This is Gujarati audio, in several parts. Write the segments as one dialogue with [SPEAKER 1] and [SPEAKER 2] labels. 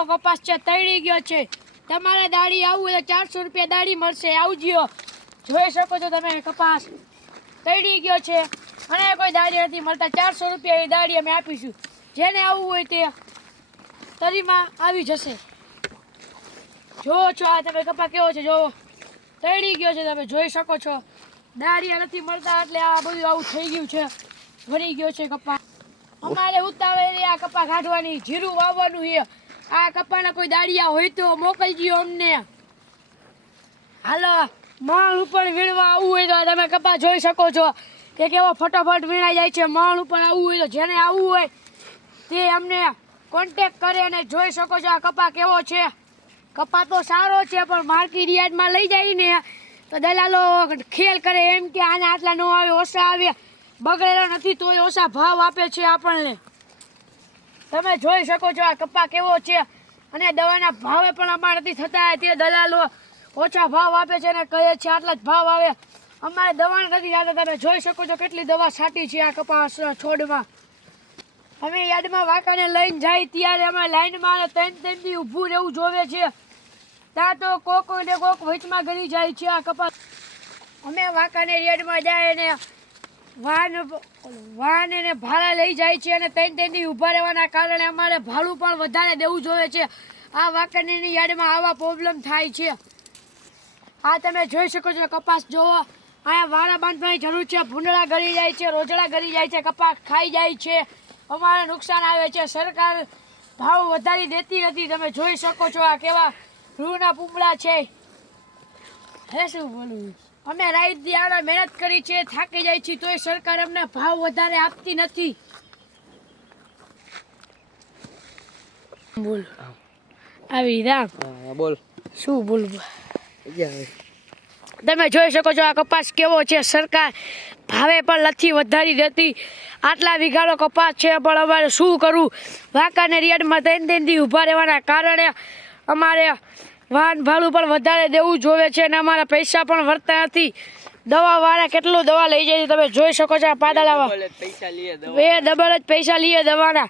[SPEAKER 1] કેવો કપાસ છે તળી ગયો છે. તમારે દાડી આવું તો ચારસો રૂપિયા દાડી મળશે. આવજો જોઈ શકો છો તમે કપાસ. તળી ગયો છે. અને કોઈ દાડી નથી મળતા. ચારસો રૂપિયા એ દાડી અમે આપીશું. જેને આવવું હોય તે તરીમાં આવી જશે. જો છો આ તમે કપા કેવો છે, જો. તળી ગયો છે તમે, જોઈ શકો છો. દાડિયા નથી મળતા એટલે આ બધું આવું થઈ ગયું છે. ભરી ગયો છે કપા અમારે ઉતાવળે આ કપા કાઢવાની. જીરું વાવવાનું છે. આ કપાના કોઈ દાળિયા હોય તો મોકલજો અમને. હાલો માણ ઉપર વીણવા આવવું હોય તો તમે કપા જોઈ શકો છો. કે કેવો ફટાફટ વીણાઈ જાય છે માણ ઉપર આવવું હોય તો જેને આવવું હોય તે અમને કોન્ટેક કરે અને જોઈ શકો છો આ કપા કેવો છે. કપા તો સારો છે, પણ માર્કી રિયાજમાં લઈ જાય ને તો દલાલો ખેલ કરે એમ કે આને આટલા ન આવે, ઓછા આવે. બગડેલો નથી તોય ઓછા ભાવ આપે છે આપણને. તમે જોઈ શકો છો આ કપા કેવો છે અને દવાના ભાવે પણ અમારે નથી થતા, તે દલાલો ઓછા ભાવ આપે છે અને કહે છે આટલા જ ભાવ આવે. અમારે દવા નથી થતા તમે જોઈ શકો છો કેટલી દવા છાંટી છે આ કપાસ છોડમાં. અમે યાર્ડમાં વાંકાને લઈને જાય ત્યારે અમે લાઈનમાં ત્રણ ત્રણથી ઊભું રહેવું જોવે છે. ત્યાં તો કોક ને કોક વચમાં ગળી જાય છે આ કપાસ અમે વાંકાને યાર્ડમાં જાય ને વાહન વાહન એને ભાડા લઈ જાય છે અને ત્રણ ત્રણ ઊભા રહેવાના કારણે અમારે ભાડું પણ વધારે દેવું જોઈએ છે. આ વાંકાનેરની યાર્ડમાં આવા પ્રોબ્લેમ થાય છે. આ તમે જોઈ શકો છો, કપાસ જોવો. અહીંયા વાળા બાંધવાની જરૂર છે, ભૂંડળા ગળી જાય છે, રોજડા ગળી જાય છે, કપાસ ખાઈ જાય છે. અમારે નુકસાન આવે છે. સરકાર ભાવ વધારી દેતી નથી. તમે જોઈ શકો છો આ કેવા રૂના પૂમડા છે. હે શું બોલું? અમે રાત દી મહેનત કરી છે થાકી જાય છે તોય સરકાર અમને ભાવ વધારે આપતી નથી. બોલ. આવી રામ
[SPEAKER 2] બોલ.
[SPEAKER 1] શું બોલવું તમે જોઈ શકો છો આ કપાસ કેવો છે. સરકાર ભાવે પણ નથી વધારી દેતી આટલા વિઘાડો કપાસ છે પણ અમારે શું કરવું વાંકાને રિયાડમાં ત્રણ ત્રણ દી ઊભા રહેવાના કારણે અમારે વાહન ભાડું પણ વધારે દેવું જોવે છે અને અમારા પૈસા પણ વર્તા નથી. દવાવાળા કેટલું દવા લઈ જાય છે તમે જોઈ શકો છો આ પાદળામાં.
[SPEAKER 2] પૈસા લઈએ
[SPEAKER 1] બે ડબલ જ પૈસા લઈએ દવાના.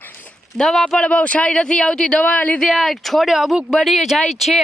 [SPEAKER 1] દવા પણ બહુ સારી નથી આવતી. દવાના લીધે આ છોડે અમુક બળી જાય છે.